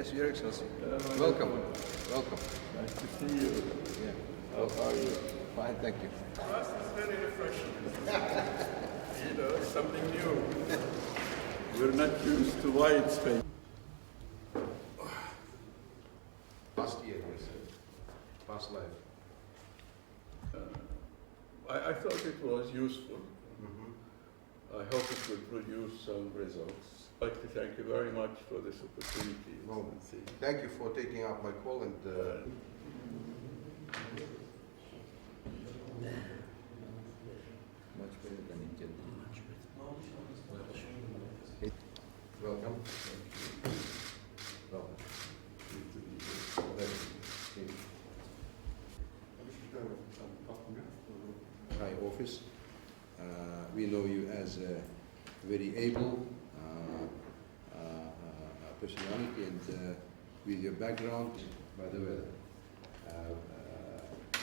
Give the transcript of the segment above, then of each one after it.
Yes, Your Excellency. Welcome. Welcome. Nice to see you. Yeah. How are you? Fine, thank you. For us, it's very refreshing. It's something new. We're not used to wide space. Past year, past life. I thought it was useful. I hope it will produce some results. I'd like to thank you very much for this opportunity. Well, thank you for taking up my call and much better than intended. Welcome. Welcome. High office. We know you as a very able personality and with your background, by the way.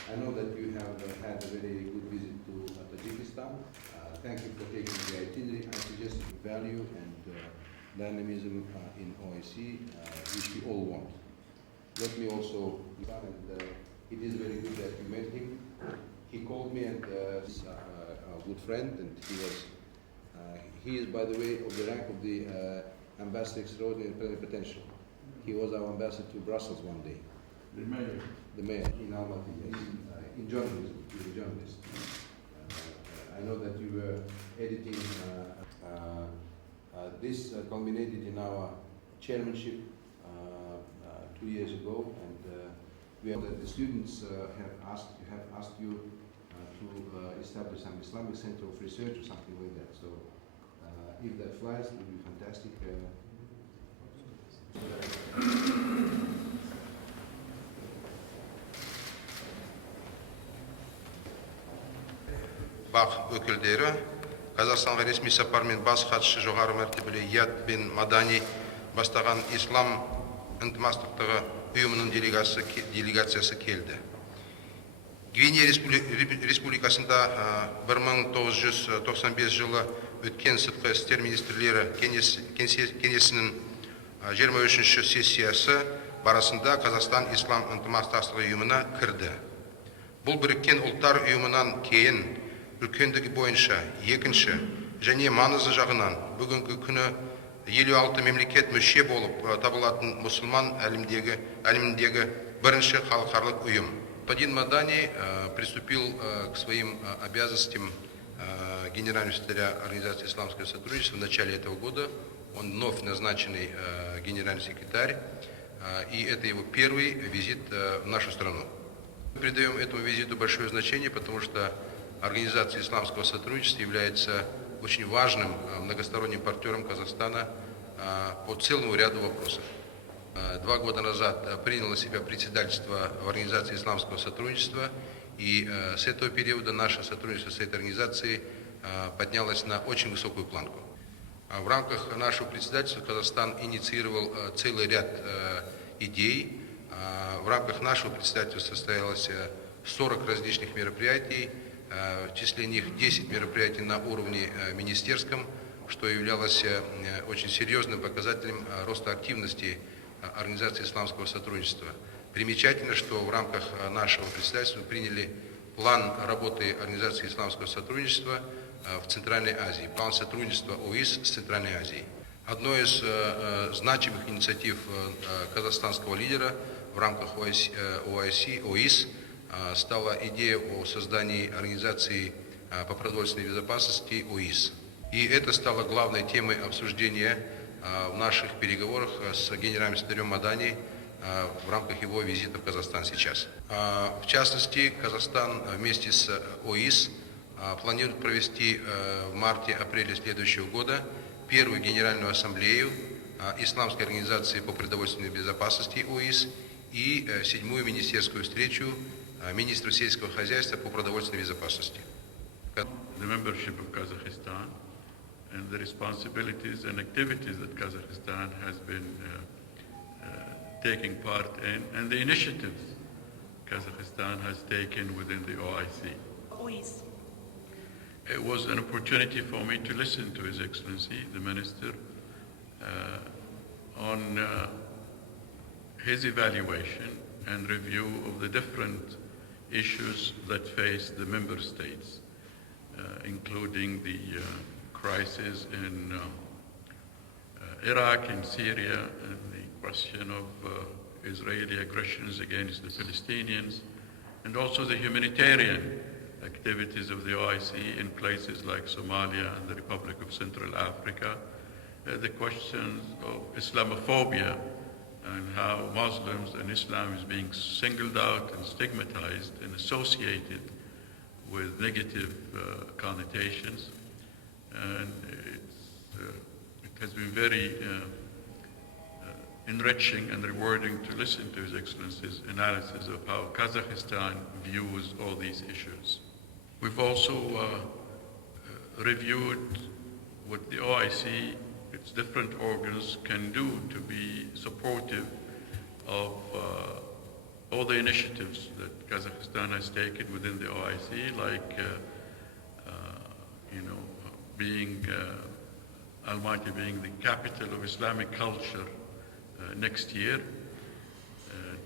I know that you have had a very good visit to Tajikistan. Thank you for taking the itinerary. I suggest value and dynamism in OIC, which we all want. Let me also, and it is very good that you met him. He called me and he's a good friend, and he is, by the way, of the rank of the ambassador extraordinary and plenipotentiary. He was our ambassador to Brussels one day. The mayor. The mayor in Almaty, yes. In journalism, he was a journalist. I know that you were editing. This culminated in our chairmanship 2 years ago, and we know that the students have asked you to establish some Islamic center of research or something like that. So if that flies, it will be fantastic. Бақ өкілдері, Қазақстанға ресми сапармен бас хатшысы жоғары мәртебелі Амин Маданидің бастаған Ислам Ынтымақтастығы Ұйымының делегациясы келді. Гвинея Республикасында 1995 жылы өткен сыртқы істер министрлері кеңесінің 23-ші сессиясы барысында Қазақстан Ислам Ынтымақтастық Ұйымына кірді. Бұл біріккен ұлттар ұйымынан кейін үлкендігі бойынша екінші және маңызы жағынан бүгінгі күні 56 мемлекет мүше болып табылатын мұсылман әлеміндегі бірінші халықаралық ұйым. Господин Мадани приступил к своим обязанностям генерального секретаря Организации исламского сотрудничества в начале этого года. Он вновь назначенный генеральный секретарь, и это его первый визит в нашу страну. Мы придаем этому визиту большое значение, потому что Организация исламского сотрудничества является очень важным многосторонним партнером Казахстана по целому ряду вопросов. 2 года назад принял на себя председательство в Организации исламского сотрудничества, и с этого периода наше сотрудничество с этой организацией поднялось на очень высокую планку. В рамках нашего председательства Казахстан инициировал целый ряд идей. В рамках нашего председательства состоялось 40 различных мероприятий, в числе них 10 мероприятий на уровне министерском, что являлось очень серьезным показателем роста активности Организации исламского сотрудничества. Примечательно, что в рамках нашего председательства мы приняли план работы Организации исламского сотрудничества в Центральной Азии, план сотрудничества ОИС с Центральной Азией. Одной из значимых инициатив казахстанского лидера в рамках ОИС стала идея о создании организации по продовольственной безопасности ОИС. И это стало главной темой обсуждения в наших переговорах с генеральным секретарем Мадани в рамках его визита в Казахстан сейчас. В частности, Казахстан вместе с ОИС планирует провести в марте-апреле следующего года первую Генеральную ассамблею Исламской организации по продовольственной безопасности ОИС и 7-ю министерскую встречу министров сельского хозяйства по продовольственной безопасности. The membership of Kazakhstan and the responsibilities and activities that Kazakhstan has been taking part in, and the initiatives Kazakhstan has taken within the OIC. It was an opportunity for me to listen to His Excellency, the Minister, on his evaluation and review of the different issues that face the member states, including the crisis in Iraq and Syria, and the question of Israeli aggressions against the Palestinians, and also the humanitarian activities of the OIC in places like Somalia and the Republic of Central Africa, the questions of Islamophobia and how Muslims and Islam is being singled out and stigmatized and associated with negative connotations. And it has been very enriching and rewarding to listen to His Excellency's analysis of how Kazakhstan views all these issues. We've also reviewed what the OIC, its different organs, can do to be supportive of all the initiatives that Kazakhstan has taken within the OIC, like being Almaty being the capital of Islamic culture next year.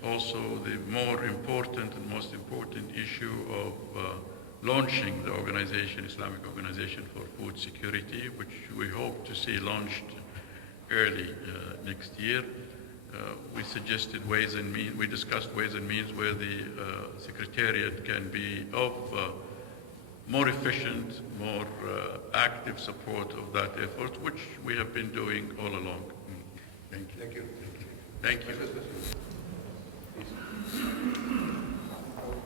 Also the more important and most important issue of launching the organization, Islamic Organization for Food Security, which we hope to see launched early next year. We suggested ways and means, we discussed ways and means where the Secretariat can be of more efficient, more active support of that effort, which we have been doing all along. Thank you. Thank you. Thank you. Thank you.